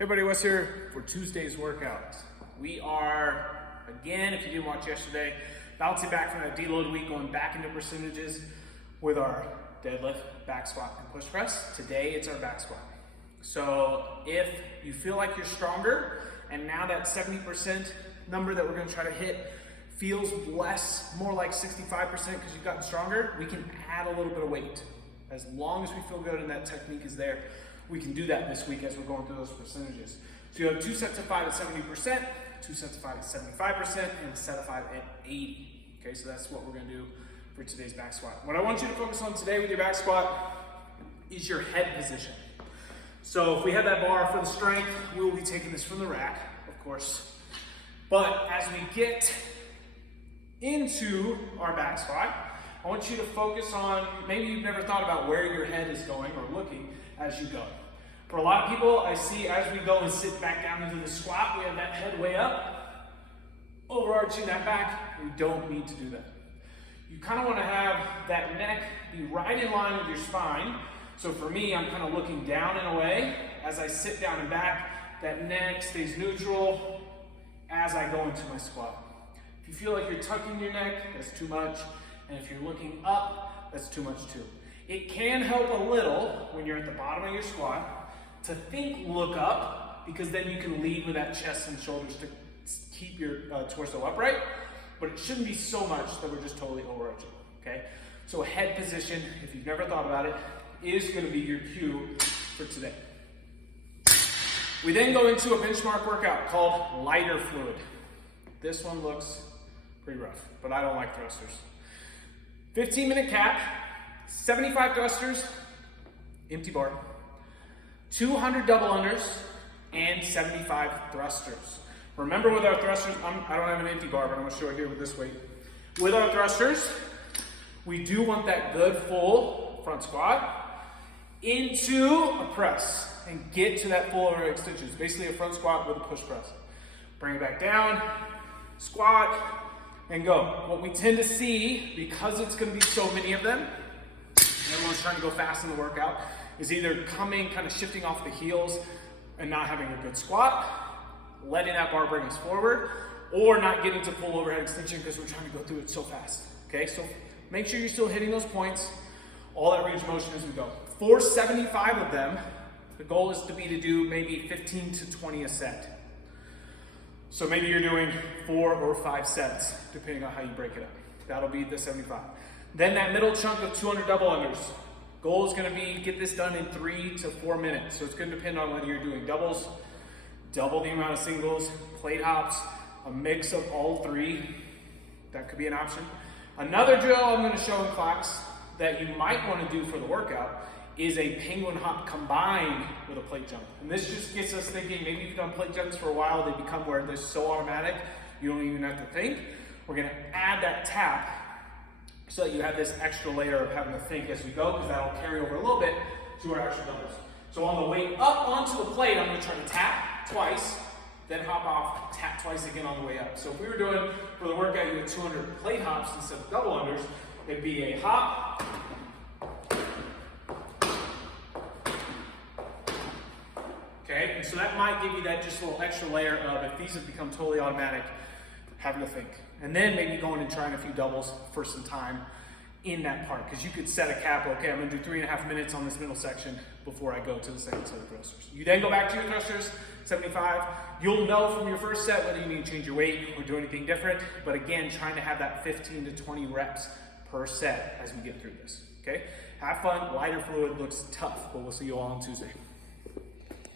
Hey everybody, Wes here for Tuesday's workout. We are, again, if you didn't watch yesterday, bouncing back from that deload week, going back into percentages with our deadlift, back squat, and push press. Today, it's our back squat. So if you feel like you're stronger, and now that 70% number that we're gonna try to hit feels more like 65% because you've gotten stronger, we can add a little bit of weight. As long as we feel good and that technique is there, we can do that this week as we're going through those percentages. So you have 2 sets of 5 at 70%, 2 sets of 5 at 75%, and a set of 5 at 80. Okay, so that's what we're gonna do for today's back squat. What I want you to focus on today with your back squat is your head position. So if we have that bar for the strength, we will be taking this from the rack, of course. But as we get into our back squat, I want you to focus on, maybe you've never thought about where your head is going or looking as you go. For a lot of people, I see as we go and sit back down into the squat, we have that head way up, overarching that back. We don't need to do that. You kind of want to have that neck be right in line with your spine. So for me, I'm kind of looking down and away. As I sit down and back, that neck stays neutral as I go into my squat. If you feel like you're tucking your neck, that's too much. And if you're looking up, that's too much too. It can help a little when you're at the bottom of your squat to look up, because then you can lead with that chest and shoulders to keep your torso upright, but it shouldn't be so much that we're just totally overarching, okay? So head position, if you've never thought about it, is gonna be your cue for today. We then go into a benchmark workout called lighter fluid. This one looks pretty rough, but I don't like thrusters. 15-minute cap, 75 thrusters, empty bar, 200 double unders, and 75 thrusters. Remember with our thrusters, I don't have an empty bar, but I'm gonna show it here with this weight. With our thrusters, we do want that good full front squat into a press and get to that full overhead extension. It's basically a front squat with a push press. Bring it back down, squat, and go. What we tend to see, because it's gonna be so many of them, everyone's trying to go fast in the workout, is either kind of shifting off the heels and not having a good squat, letting that bar bring us forward, or not getting to full overhead extension because we're trying to go through it so fast. Okay, so make sure you're still hitting those points, all that range of motion as we go. For 75 of them, the goal is to do maybe 15 to 20 a set. So maybe you're doing 4 or 5 sets, depending on how you break it up. That'll be the 75. Then that middle chunk of 200 double unders. Goal is gonna be get this done in 3 to 4 minutes. So it's gonna depend on whether you're doing doubles, double the amount of singles, plate hops, a mix of all 3. That could be an option. Another drill I'm gonna show in class that you might wanna do for the workout is a penguin hop combined with a plate jump. And this just gets us thinking, maybe you've done plate jumps for a while, they become where they're so automatic, you don't even have to think. We're gonna add that tap so that you have this extra layer of having to think as we go, because that'll carry over a little bit to our extra doubles. So on the way up onto the plate, I'm gonna try to tap twice, then hop off, tap twice again on the way up. So if we were doing, for the workout, you had 200 plate hops instead of double unders, it'd be a hop, okay? And so that might give you that just little extra layer of, if these have become totally automatic, having to think. And then maybe going and trying a few doubles for some time in that part, because you could set a cap, okay, I'm gonna do 3.5 minutes on this middle section before I go to the second set of thrusters. You then go back to your thrusters, 75. You'll know from your first set whether you need to change your weight or do anything different, but again, trying to have that 15 to 20 reps per set as we get through this, okay? Have fun, lighter fluid looks tough, but we'll see you all on Tuesday.